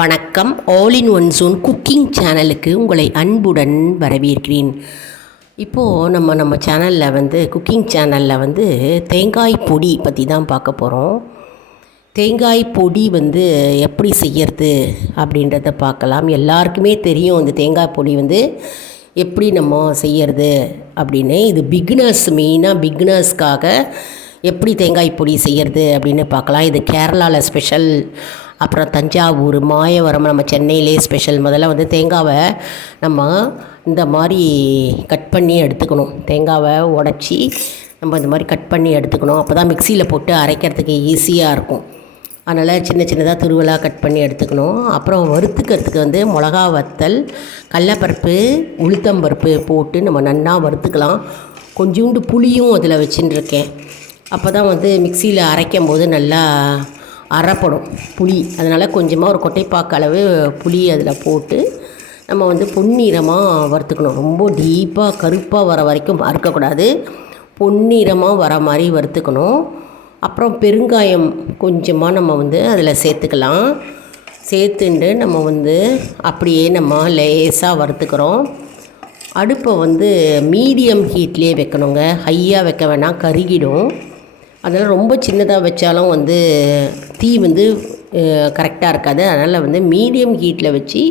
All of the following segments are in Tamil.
வணக்கம். All in one zone cooking சேனலுக்கு உங்களை அன்புடன் வரவேற்கிறேன். இப்போது நம்ம சேனலில் குக்கிங் சேனலில் தேங்காய் பொடி பற்றி தான் பார்க்க போகிறோம். தேங்காய் பொடி எப்படி செய்யறது அப்படின்றத பார்க்கலாம். எல்லாருக்குமே தெரியும் இந்த தேங்காய் பொடி எப்படி நம்ம செய்யறது அப்படின்னு. இது மெயினாக பிகினர்ஸ்க்காக எப்படி தேங்காய் பொடி செய்யறது அப்படின்னு பார்க்கலாம். இது கேரளாவில் ஸ்பெஷல், அப்புறம் தஞ்சாவூர், மாயவரம், நம்ம சென்னையிலே ஸ்பெஷல். முதல்ல தேங்காவை நம்ம இந்த மாதிரி கட் பண்ணி எடுத்துக்கணும். தேங்காவை உடச்சி நம்ம இந்த மாதிரி கட் பண்ணி எடுத்துக்கணும். அப்போ தான் மிக்சியில் போட்டு அரைக்கிறதுக்கு ஈஸியாக இருக்கும். அதனால் சின்ன சின்னதாக துருவலாக கட் பண்ணி எடுத்துக்கணும். அப்புறம் வறுத்துக்கிறதுக்கு மிளகா வத்தல், கடலப்பருப்பு, உளுத்தம்பருப்பு போட்டு நம்ம நன்னா வறுத்துக்கலாம். கொஞ்சோண்டு புளியும் அதில் வச்சுட்டுருக்கேன். அப்போ தான் மிக்சியில் அரைக்கும் போது நல்லா அரைப்படும் புளி. அதனால் கொஞ்சமாக ஒரு கொட்டைப்பாக்கு அளவு புளி அதில் போட்டு நம்ம பொன்னிறமாக வறுத்துக்கணும். ரொம்ப டீப்பாக கருப்பாக வர வரைக்கும் வறுக்கக்கூடாது, பொன்னிறமாக வர மாதிரி வறுத்துக்கணும். அப்புறம் பெருங்காயம் கொஞ்சமாக நம்ம அதில் சேர்த்துக்கலாம். சேர்த்துண்டு நம்ம அப்படியே நம்ம லேசாக வறுத்துக்கிறோம். அடுப்பை மீடியம் ஹீட்லேயே வைக்கணுங்க. ஹையாக வைக்க வேணாம், கருகிடும். அதனால் ரொம்ப சின்னதாக வச்சாலும் தீ கரெக்டாக இருக்காது. அதனால் மீடியம் ஹீட்டில் வச்சு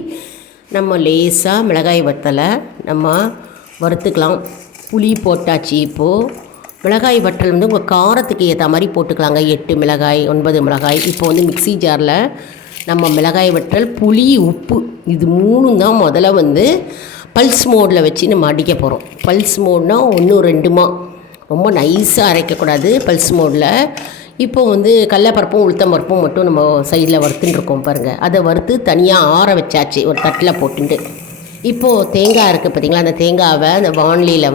நம்ம லேசாக மிளகாய் வத்தலை நம்ம வறுத்துக்கலாம். புளி போட்டாச்சு. இப்போது மிளகாய் வற்றல் உங்கள் காரத்துக்கு ஏற்ற மாதிரி போட்டுக்கலாங்க. 8 மிளகாய், 9 மிளகாய். இப்போ மிக்ஸி ஜாரில் நம்ம மிளகாய் வற்றல், புளி, உப்பு, இது 3 தான் முதல்ல பல்ஸ் மோடில் வச்சு நம்ம அடிக்க போகிறோம். பல்ஸ் மோட்னால் 1 2மா, ரொம்ப நைஸாக அரைக்கக்கூடாது. பல்ஸ் மோடில் இப்போது கடலப்பருப்பும் உளுத்தம்பருப்பும் மட்டும் நம்ம சைடில் வறுத்துட்டுருக்கோம் பாருங்கள். அதை வறுத்து தனியாக ஆற வச்சாச்சு ஒரு தட்டில் போட்டுட்டு. இப்போது தேங்காய் இருக்குது பார்த்திங்களா, அந்த தேங்காவை அந்த வாணலியில்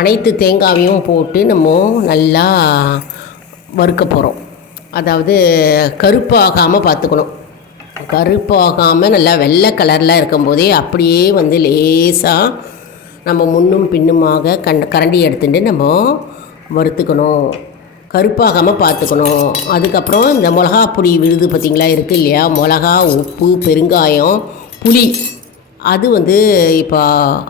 அனைத்து தேங்காயையும் போட்டு நம்ம நல்லா வறுக்க போகிறோம். அதாவது கருப்பாகாமல் பார்த்துக்கணும். கருப்பாகாமல் நல்லா வெள்ளை கலரில் இருக்கும்போதே அப்படியே லேசாக நம்ம முன்னும் பின்னுமாக கரண்டி எடுத்துட்டு நம்ம வறுத்துக்கணும். கருப்பாகாமல் பார்த்துக்கணும். அதுக்கப்புறம் இந்த மிளகா பொடி விழுது பார்த்திங்களா, இருக்குது இல்லையா, மிளகா, உப்பு, பெருங்காயம், புளி, அது இப்போ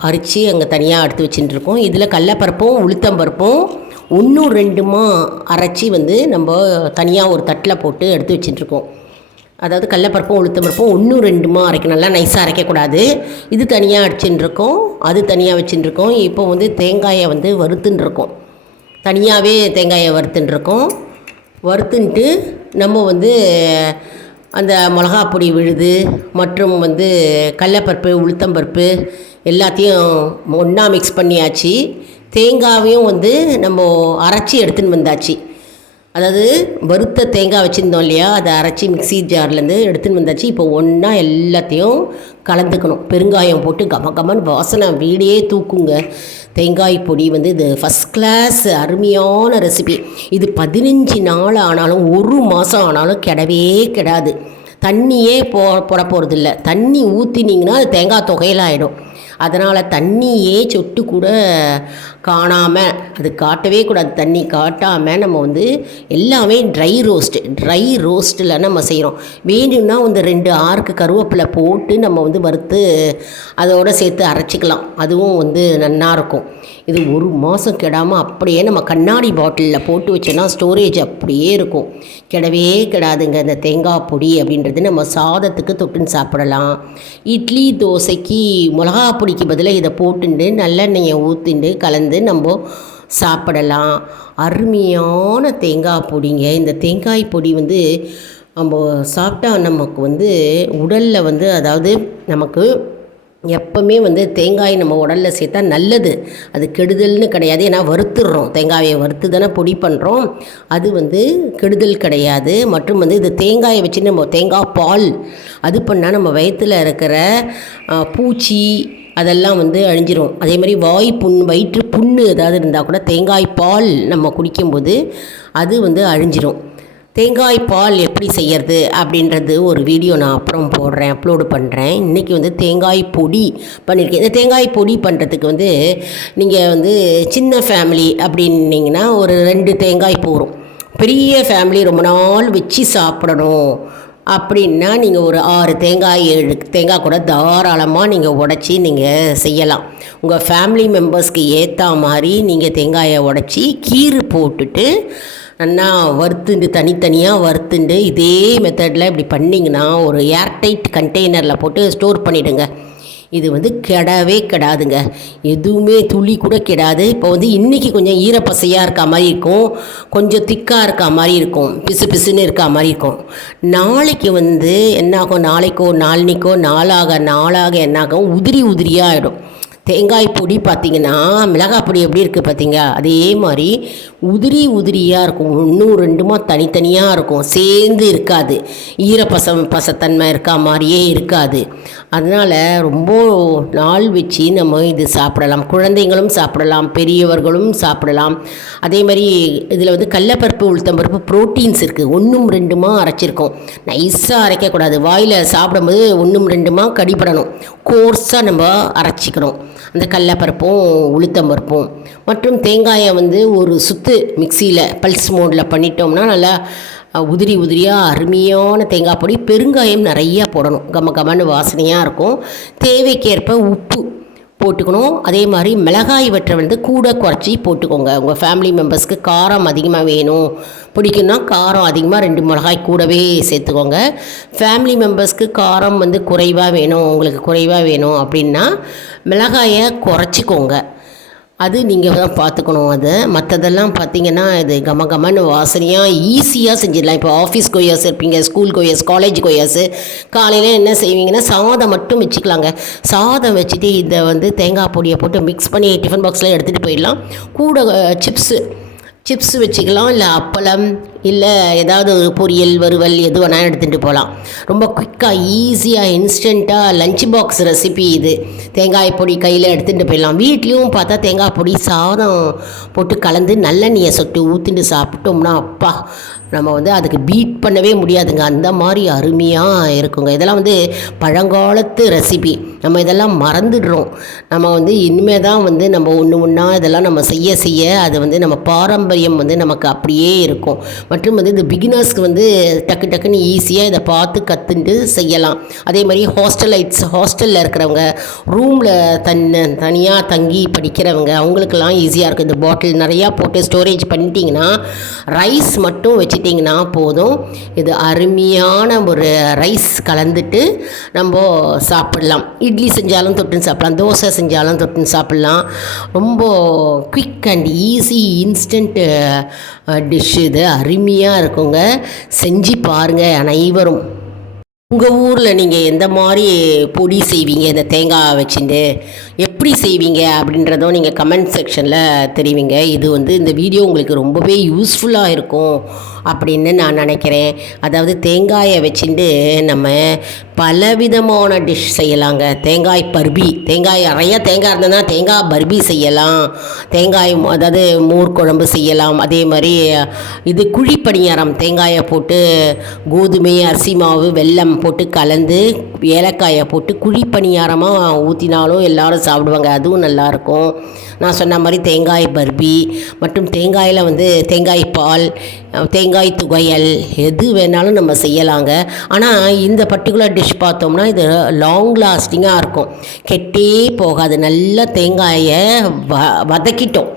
அரிச்சு அங்கே தனியாக எடுத்து வச்சுட்டுருக்கோம். இதில் கடலப்பருப்பும் உளுத்தம்பருப்பும் 1 2மா அரைச்சி நம்ம தனியாக ஒரு தட்டில் போட்டு எடுத்து வச்சுட்டுருக்கோம். அதாவது கடலப்பருப்பும் உளுத்தம்பருப்பும் 1 2மா அரைக்கணும். நல்லா நைஸாக அரைக்கக்கூடாது. இது தனியாக அடிச்சுட்டுருக்கோம், அது தனியாக வச்சுட்டுருக்கோம். இப்போ தேங்காயை வறுத்துட்டுருக்கோம். தனியாகவே தேங்காயை வறுத்துட்டுருக்கோம். வறுத்துன்ட்டு நம்ம அந்த மிளகா பொடி விழுது மற்றும் கடலப்பருப்பு, உளுத்தம்பருப்பு எல்லாத்தையும் ஒன்றா மிக்ஸ் பண்ணியாச்சு. தேங்காவையும் நம்ம அரைச்சி எடுத்துன்னு வந்தாச்சு. அதாவது வறுத்த தேங்காய் வச்சுருந்தோம் இல்லையா, அதை அரைச்சி மிக்ஸி ஜார்லேருந்து எடுத்துன்னு வந்தாச்சு. இப்போ ஒன்றா எல்லாத்தையும் கலந்துக்கணும். பெருங்காயம் போட்டு கமன்னு வாசனை வீடியே தூக்குங்க. தேங்காய் பொடி இது ஃபஸ்ட் கிளாஸ் அருமையான ரெசிபி. இது 15 நாள் ஆனாலும் 1 மாதம் ஆனாலும் கெடாது. தண்ணியே போட போகிறதில்ல. தண்ணி ஊற்றினீங்கன்னா அது தேங்காய் தொகையிலாயிடும். அதனால் தண்ணியே சொட்டு கூட காணாமல், அது காட்டவே கூடாது. தண்ணி காட்டாமல் நம்ம எல்லாமே ட்ரை ரோஸ்ட்டில் நம்ம செய்கிறோம். வேணும்னா 2 ஆறுக்கு கருவேப்பிலை போட்டு நம்ம வறுத்து அதோடு சேர்த்து அரைச்சிக்கலாம். அதுவும் நல்லாயிருக்கும். இது 1 மாதம் கெடாமல் அப்படியே நம்ம கண்ணாடி பாட்டிலில் போட்டு வச்சோன்னா ஸ்டோரேஜ் அப்படியே இருக்கும். கெடாதுங்க. இந்த தேங்காய் பொடி அப்படின்றது நம்ம சாதத்துக்கு தொட்டுன்னு சாப்பிடலாம். இட்லி, தோசைக்கு மிளகா பொடிக்கு பதிலாக இதை போட்டுட்டு நல்லெண்ணெயை ஊற்றிட்டு கலந்து நம்ம சாப்பிடலாம். அருமையான தேங்காய் பொடிங்க. இந்த தேங்காய் பொடி நம்ம சாப்பிட்டா நமக்கு உடலில் அதாவது நமக்கு எப்போவுமே தேங்காய் நம்ம உடலில் சேர்த்தா நல்லது. அது கெடுதல்னு கிடையாது. ஏன்னா வறுத்துடுறோம், தேங்காயை வறுத்து தானே பொடி பண்ணுறோம். அது கெடுதல் கிடையாது. மற்றும் இது தேங்காயை வச்சு நம்ம தேங்காய் பால் அது பண்ணால் நம்ம வயிற்றில் இருக்கிற பூச்சி அதெல்லாம் அழிஞ்சிரும். அதே மாதிரி வயிற்று புண்ணு ஏதாவது இருந்தால் கூட தேங்காய் பால் நம்ம குடிக்கும்போது அது அழிஞ்சிரும். தேங்காய் பால் எப்படி செய்கிறது அப்படின்றது ஒரு வீடியோ நான் அப்புறம் அப்லோடு பண்ணுறேன். இன்றைக்கி தேங்காய் பொடி பண்ணியிருக்கேன். இந்த தேங்காய் பொடி பண்ணுறதுக்கு நீங்கள் சின்ன ஃபேமிலி அப்படின்னிங்கன்னா ஒரு 2 தேங்காய் போகும். பெரிய ஃபேமிலி ரொம்ப நாள் வச்சு சாப்பிடணும் அப்படின்னா நீங்கள் ஒரு 6 தேங்காய் 7 தேங்காய் கூட தாராளமாக நீங்கள் உடச்சி நீங்கள் செய்யலாம். உங்கள் ஃபேமிலி மெம்பர்ஸ்க்கு ஏற்ற மாதிரி நீங்கள் தேங்காயை உடச்சி கீறு போட்டுட்டு நல்லா வறுத்துண்டு தனித்தனியாக வறுத்துண்டு இதே மெத்தடில் இப்படி பண்ணிங்கன்னா ஒரு ஏர்டைட் கண்டெய்னரில் போட்டு ஸ்டோர் பண்ணிவிடுங்க. இது வந்து கெடவே கெடாதுங்க, எதுவுமே துளி கூட கெடாது. இப்போ வந்து இன்றைக்கி கொஞ்சம் ஈரப்பசையாக இருக்க மாதிரி இருக்கும், கொஞ்சம் திக்காக இருக்க மாதிரி இருக்கும், பிசு பிசுன்னு இருக்க மாதிரி இருக்கும். நாளைக்கு வந்து என்னாகும், நாளைக்கோ நாளன்னைக்கோ நாளாக என்னாகும், உதிரி உதிரியாக ஆகிடும். தேங்காய் பொடி பார்த்திங்கன்னா மிளகாய் பொடி எப்படி இருக்குது பார்த்தீங்க, அதே மாதிரி உதிரியாக இருக்கும். ஒன்றும் ரெண்டுமா தனித்தனியாக இருக்கும், சேர்ந்து இருக்காது, பசத்தன்மை இருக்கா மாதிரியே இருக்காது. அதனால் ரொம்ப நாள் வச்சு நம்ம இது சாப்பிடலாம், குழந்தைங்களும் சாப்பிடலாம், பெரியவர்களும் சாப்பிடலாம். அதே மாதிரி இதில் வந்து கடலப்பருப்பு உளுத்தம்பருப்பு ப்ரோட்டீன்ஸ் இருக்குது. 1 2 அரைச்சிருக்கோம், நைஸாக அரைக்கக்கூடாது, வாயில் சாப்பிடும்போது 1 2 கடிப்படணும், கோர்ஸாக நம்ம அரைச்சிக்கணும் அந்த கடலப்பருப்பும் உளுத்தம்பருப்பும். மற்றும் தேங்காயை வந்து ஒரு சுத்து மிக்சியில் பல்ஸ் மோடில் பண்ணிட்டோம்னா நல்லா உதிரியாக அருமையான தேங்காய் பொடி. பெருங்காயம் நிறையா போடணும், கமன்னு வாசனையாக இருக்கும். தேவைக்கேற்ப உப்பு போட்டுக்கணும். அதே மாதிரி மிளகாய் வற்றை வந்து கூட குறைச்சி போட்டுக்கோங்க. உங்கள் ஃபேமிலி மெம்பர்ஸ்க்கு காரம் அதிகமாக வேணும் பிடிக்குன்னா காரம் அதிகமாக 2 மிளகாய் கூடவே சேர்த்துக்கோங்க. ஃபேமிலி மெம்பர்ஸ்க்கு காரம் வந்து குறைவாக வேணும், உங்களுக்கு குறைவாக வேணும் அப்படின்னா மிளகாயை குறைச்சிக்கோங்க. அது நீங்கள் தான் பார்த்துக்கணும். அது மற்றதெல்லாம் பார்த்திங்கன்னா இது கமன்னு வாசனையாக ஈஸியாக செஞ்சிடலாம். இப்போ ஆஃபீஸ் கொய்யாஸ் இருப்பீங்க, ஸ்கூல் கொய்யாஸ், காலேஜ் கொய்யாஸு, காலையில் என்ன செய்வீங்கன்னா சாதம் மட்டும் வச்சுக்கலாங்க. சாதம் வச்சுட்டு இதை வந்து தேங்காய் பொடியை போட்டு மிக்ஸ் பண்ணி டிஃபன் பாக்ஸில் எடுத்துகிட்டு போயிடலாம். கூட சிப்ஸு வச்சுக்கலாம், இல்லை அப்பளம், இல்லை ஏதாவது ஒரு பொரியல் வறுவல் எது வேணாலும் எடுத்துகிட்டு போகலாம். ரொம்ப குயிக்காக ஈஸியாக இன்ஸ்டண்ட்டாக லஞ்ச் பாக்ஸ் ரெசிபி இது. தேங்காய் பொடி கையில் எடுத்துகிட்டு போயிடலாம். வீட்லேயும் பார்த்தா தேங்காய் பொடி சாதம் போட்டு கலந்து நல்லெண்ணெயை சொட்டு ஊற்றிட்டு சாப்பிட்டோம்னா அப்பா, நம்ம வந்து அதுக்கு பீட் பண்ணவே முடியாதுங்க, அந்த மாதிரி அருமையாக இருக்குங்க. இதெல்லாம் வந்து பழங்காலத்து ரெசிபி, நம்ம இதெல்லாம் மறந்துடுறோம். நம்ம வந்து இனிமேல் தான் வந்து நம்ம ஒன்றா இதெல்லாம் நம்ம செய்ய அது வந்து நம்ம பாரம்பரியம் வந்து நமக்கு அப்படியே இருக்கும். மற்றும் வந்து இந்த பிகினர்ஸ்க்கு வந்து டக்குன்னு ஈஸியாக இதை பார்த்து கற்றுட்டு செய்யலாம். அதே மாதிரி ஹாஸ்டலில் இருக்கிறவங்க, ரூமில் தனியாக தங்கி படிக்கிறவங்க, அவங்களுக்கெல்லாம் ஈஸியாக இருக்கும். இந்த பாட்டில் நிறையா போட்டு ஸ்டோரேஜ் பண்ணிட்டீங்கன்னா ரைஸ் மட்டும் வச்சுட்டிங்கன்னா போதும். இது அருமையான ஒரு ரைஸ் கலந்துட்டு நம்ம சாப்பிடலாம். இட்லி செஞ்சாலும் தொட்டுன்னு சாப்பிடலாம், தோசை செஞ்சாலும் தொட்டுன்னு சாப்பிட்லாம். ரொம்ப quick and easy instant dish இது, அருமையாக இருக்குங்க. செஞ்சு பாருங்கள் அனைவரும். உங்கள் ஊரில் நீங்கள் எந்த மாதிரி பொடி செய்வீங்க, இந்த தேங்காய் வச்சுட்டு எப்படி செய்வீங்க அப்படின்றதும் நீங்கள் கமெண்ட் செக்ஷனில் தெரிவிங்க. இது வந்து இந்த வீடியோ உங்களுக்கு ரொம்பவே யூஸ்ஃபுல்லாக இருக்கும் அப்படின்னு நான் நினைக்கிறேன். அதாவது தேங்காயை வச்சுட்டு நம்ம பலவிதமான டிஷ் செய்யலாங்க. தேங்காய் பர்பி, நிறையா தேங்காய் இருந்ததுன்னா தேங்காய் பர்பி செய்யலாம், அதாவது மோர் குழம்பு செய்யலாம். அதே மாதிரி இது குழிப்பணியாரம், தேங்காயை போட்டு கோதுமை, அரிசி மாவு, வெல்லம் போட்டு கலந்து ஏலக்காயை போட்டு குழிப்பணியாரமாக ஊற்றினாலும் எல்லோரும் சாப்பிடுவாங்க, அதுவும் நல்லாயிருக்கும். நான் சொன்ன மாதிரி தேங்காய் பர்பி மற்றும் தேங்காயில் வந்து தேங்காய் பால், தேங்காய் துவையல் எது வேணாலும் நம்ம செய்யலாங்க. ஆனால் இந்த பர்டிகுலர் டிஷ் பார்த்தோம்னா இது லாங் லாஸ்டிங்காக இருக்கும், கெட்டே போகாது. நல்லா தேங்காயை வதக்கிட்டோம்,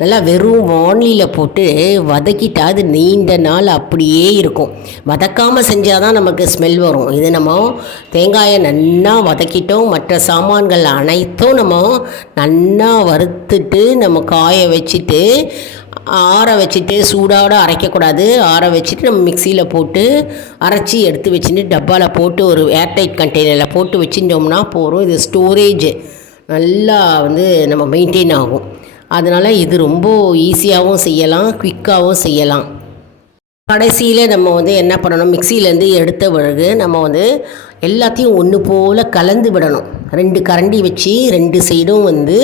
நல்லா வெறும் வானிலையில் போட்டு வதக்கிட்டா அது நீண்ட நாள் அப்படியே இருக்கும். வதக்காமல் செஞ்சால் தான் நமக்கு ஸ்மெல் வரும். இது நம்ம தேங்காயை நல்லா வதக்கிட்டோம், மற்ற சாமான்கள் அனைத்தும் நம்ம நல்லா வறுத்துட்டு நம்ம காய வச்சுட்டு ஆற வச்சுட்டு, சூடாக அரைக்கக்கூடாது, ஆற வச்சுட்டு நம்ம மிக்சியில் போட்டு அரைச்சி எடுத்து வச்சுட்டு டப்பாவில் போட்டு ஒரு ஏர்டைட் கண்டெய்னரில் போட்டு வச்சுட்டோம்னா போகிறோம். இது ஸ்டோரேஜ் நல்லா வந்து நம்ம மெயின்டைன் ஆகும். அதனால் இது ரொம்ப ஈஸியாகவும் செய்யலாம், குயிக்காகவும் செய்யலாம். கடைசியில் நம்ம வந்து என்ன பண்ணணும், மிக்சியிலேருந்து எடுத்த பிறகு நம்ம வந்து எல்லாத்தையும் ஒன்று போல் கலந்து விடணும். 2 கரண்டி வச்சு 2 சைடும் வந்து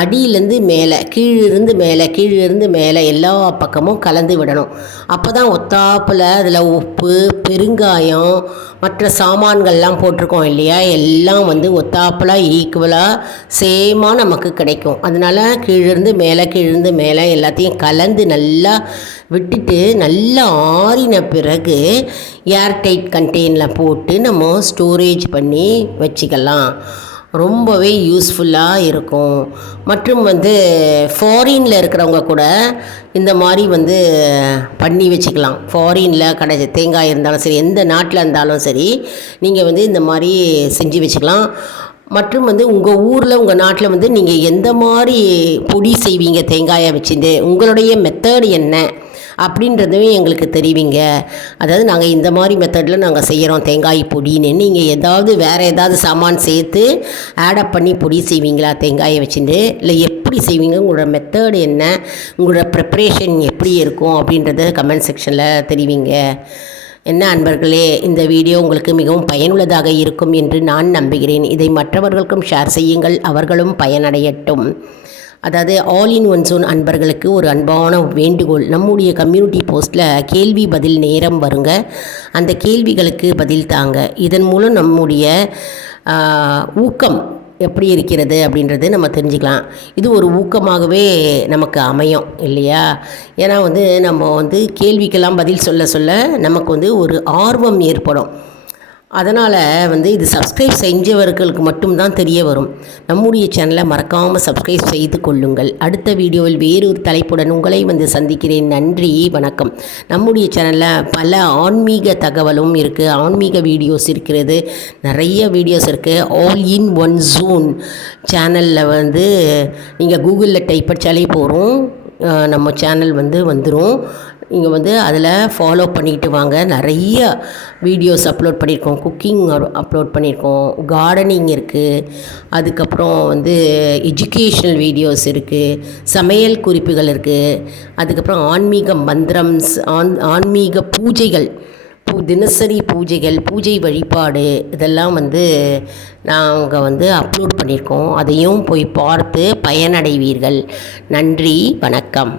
அடியிலேருந்து மேலே, கீழிருந்து மேலே எல்லா பக்கமும் கலந்து விடணும். அப்போ தான் ஒத்தாப்பில் அதில் உப்பு, பெருங்காயம், மற்ற சாமான்கள்லாம் போட்டிருக்கோம் இல்லையா, எல்லாம் வந்து ஒத்தாப்பில் ஈக்குவலாக சேமாக நமக்கு கிடைக்கும். அதனால் கீழிருந்து மேலே எல்லாத்தையும் கலந்து நல்லா விட்டுட்டு நல்லா ஆறின பிறகு ஏர்டைட் கண்டெய்னரில் போட்டு நம்ம ஸ்டோரேஜ் பண்ணி வச்சுக்கலாம். ரொம்பவே யூஸ்ஃபுல்லாக இருக்கும். மற்றும் ஃபாரினில் இருக்கிறவங்க கூட இந்த மாதிரி பண்ணி வச்சுக்கலாம். ஃபாரினில் தேங்காய் இருந்தாலும் சரி, எந்த நாட்டில் இருந்தாலும் சரி, நீங்கள் இந்த மாதிரி செஞ்சு வச்சுக்கலாம். மற்றும் உங்கள் ஊரில் உங்கள் நாட்டில் நீங்கள் எந்த மாதிரி பொடி செய்வீங்க தேங்காயை வச்சுட்டு, உங்களுடைய மெத்தட் என்ன அப்படின்றதையும் எங்களுக்கு தெரிவிங்க. அதாவது நாங்கள் இந்த மாதிரி மெத்தடில் நாங்கள் செய்கிறோம் தேங்காய் பொடின்னு. நீங்கள் வேறு ஏதாவது சாமான் சேர்த்து ஆடப் பண்ணி பொடி செய்வீங்களா தேங்காயை வச்சுட்டு, இல்லை எப்படி செய்வீங்க, உங்களோட மெத்தட் என்ன, உங்களோட ப்ரிப்ரேஷன் எப்படி இருக்கும் அப்படின்றத கமெண்ட் செக்ஷனில் தெரிவிங்க. என்ன அன்பர்களே, இந்த வீடியோ உங்களுக்கு மிகவும் பயனுள்ளதாக இருக்கும் என்று நான் நம்புகிறேன். இதை மற்றவர்களுக்கும் ஷேர் செய்யுங்கள், அவர்களும் பயனடையட்டும். அதாவது ஆல் இன் ஒன் ஜோன் அன்பர்களுக்கு ஒரு அன்பான வேண்டுகோள். நம்முடைய கம்யூனிட்டி போஸ்ட்டில் கேள்வி பதில் நேரம் வருங்க. அந்த கேள்விகளுக்கு பதில் தாங்க. இதன் மூலம் நம்முடைய ஊக்கம் எப்படி இருக்கிறது அப்படின்றது நம்ம தெரிஞ்சுக்கலாம். இது ஒரு ஊக்கமாகவே நமக்கு அமையும் இல்லையா? ஏன்னா நம்ம கேள்விக்கெல்லாம் பதில் சொல்ல சொல்ல நமக்கு ஒரு ஆர்வம் ஏற்படும். அதனால் இது சப்ஸ்கிரைப் செஞ்சவர்களுக்கு மட்டும்தான் தெரிய வரும். நம்முடைய சேனலை மறக்காமல் சப்ஸ்கிரைப் செய்து கொள்ளுங்கள். அடுத்த வீடியோவில் வேறொரு தலைப்புடன் உங்களை சந்திக்கிறேன். நன்றி, வணக்கம். நம்முடைய சேனலில் பல ஆன்மீக தகவலும் இருக்குது, ஆன்மீக வீடியோஸ் இருக்கிறது, நிறைய வீடியோஸ் இருக்குது. ஆல் இன் ஒன் ஜோன் சேனலில் நீங்கள் கூகுளில் டைப் படித்தாலே போகிறோம், நம்ம சேனல் வந்துடும். நீங்கள் அதில் ஃபாலோ பண்ணிக்கிட்டு வாங்க. நிறைய வீடியோஸ் அப்லோட் பண்ணியிருக்கோம். குக்கிங் அப்லோட் பண்ணியிருக்கோம், கார்டனிங் இருக்குது, அதுக்கப்புறம் எஜுகேஷ்னல் வீடியோஸ் இருக்குது, சமையல் குறிப்புகள் இருக்குது, அதுக்கப்புறம் ஆன்மீக மந்திரம்ஸ், ஆன்மீக பூஜைகள், தினசரி பூஜைகள், பூஜை வழிபாடு, இதெல்லாம் நாங்கள் அப்லோட் பண்ணியிருக்கோம். அதையும் போய் பார்த்து பயனடைவீர்கள். நன்றி, வணக்கம்.